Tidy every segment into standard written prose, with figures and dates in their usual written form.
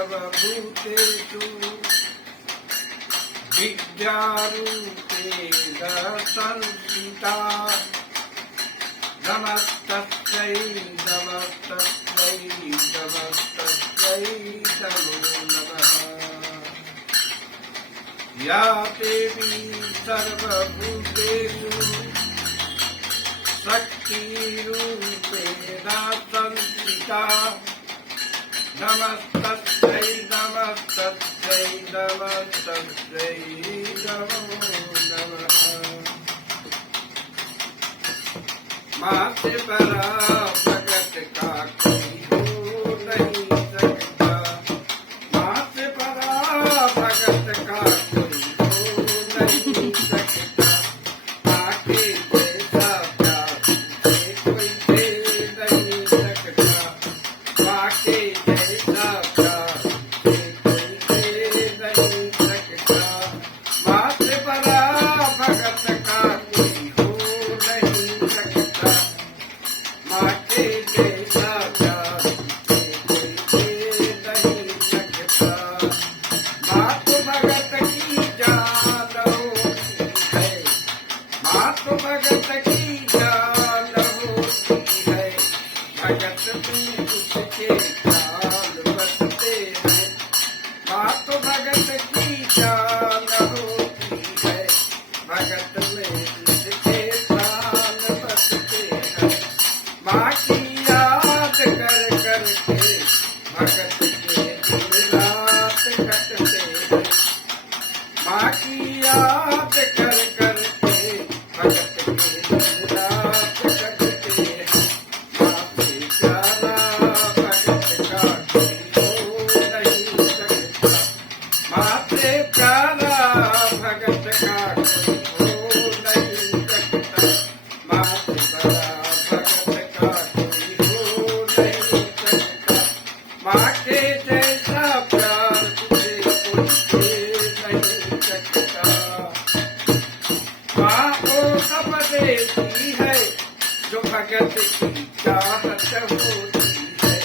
सर्वभूतेषु विद्यारूपेण संस्थिता नमस्तस्यै नमस्तस्यै नमस्तस्यै नमो नमः। या देवी सर्वभूतेषु शक्तिरूपेण संस्थिता नमस्तस्यै नमस्तस्यै नमस्तस्यै नमो नमः। माँ से बड़ा भगत का कोई हो नहीं सकता, माँ से बड़ा भगत का कोई हो नहीं सकता। माँ के जैसा प्यार से कोई दे नहीं सकता, माँ के जैसा प्यार से कोई दे नहीं सकता। माँ से बड़ा भगत का कोई हो नहीं सकता, माँ के जैसा प्यार से कोई दे नहीं सकता। माँ तो भगत की जान होती है, माँ तो भगत की जान होती है। भगत भी उसके चाल बसते हैं, माँ तो भगत की जान होती है। भगत में उसके चाल बसते हैं। माँ की याद कर कर के भगत के दिन रात कटते हैं। माँ की याद कर कर के भगत के दिन रात कटते हैं। माँ से प्यारा भगत का कोई हो नहीं सकता, माँ से प्यारा भगत का कोई हो नहीं सकता। माँ से बड़ा भगत का कोई हो नहीं सकता। माँ के जैसा प्यार तुझे कोई दे नहीं सकता। माँ वो सब देती है जो भगत की चाहत होती है।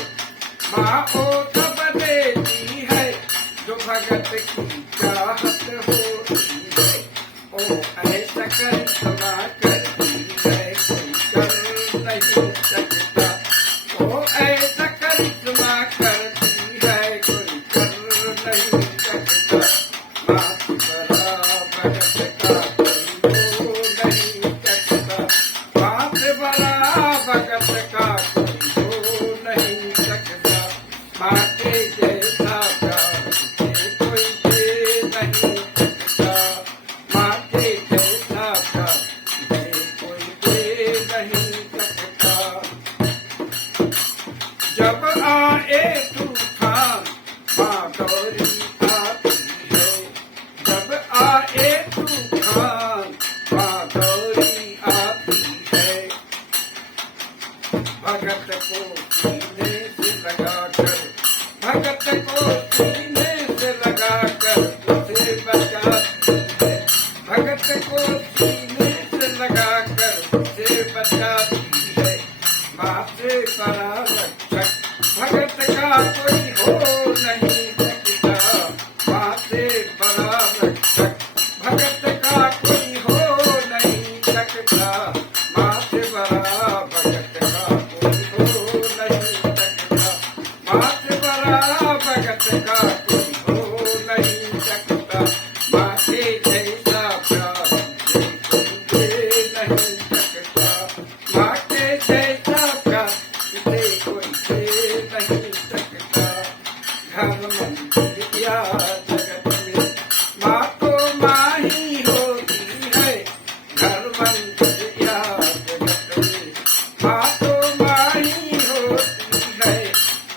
माँ वो सब देती है जो भगत की चाहत होती है। ओ ऐसा करिश्मा करती है कोई कर नहीं सकता। ओ ऐसा करिश्मा करती है कोई कर नहीं सकता। माँ से बड़ा भगत का कोई हो नहीं सकता, माँ से बड़ा भगत का कोई हो नहीं सकता। माँ के जैसा प्यार तुझे कोई दे नहीं सकता, माँ के जैसा प्यार तुझे कोई दे नहीं सकता। जब आए तूफान माँ गौरी आती है, जब आए तूफान माँ गौरी आती है। भगत को सीने से लगाकर, भगत को सीने से लगाकर उसे बचाती है। भगत को सीने से लगाकर उसे बचाती है। माँ से बड़ा रक्षक भगत का कोई हो नहीं सकता। माँ से बड़ा रक्षक भगत का कोई हो नहीं सकता। माँ से बड़ा भगत का कोई हो नहीं सकता। माँ से बड़ा भगत का कोई हो नहीं सकता। माँ के जैसा प्यार तुझे कोई दे नहीं सकता। माँ के जैसा प्यार तुझे कोई दे नहीं सकता। घर मंदिर या जगत में माँ तो माँ ही होती है। घर मंदिर या जगत में माँ तो माँ ही होती है।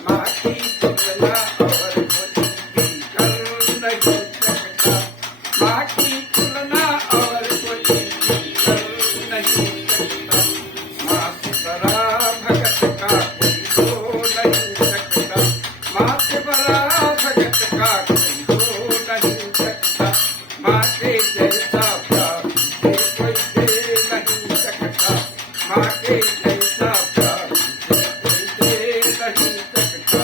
माँ की तुलना और कोई भी कर नहीं सकता। माँ की तुलना और कोई भी कर नहीं सकता। माँ से बड़ा भगत का कोई हो नहीं सकता। माँ से बड़ा भगत का कोई हो नहीं सकता। माँ के जैसा प्यार तुझे कोई दे नहीं सकता। माँ के जैसा प्यार तुझे कोई दे नहीं सकता।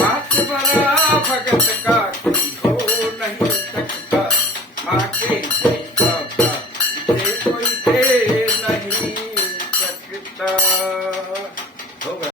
माँ से बड़ा भगत का कोई हो नहीं सकता, माँ के जैसा भाई कोई दे नहीं सकता।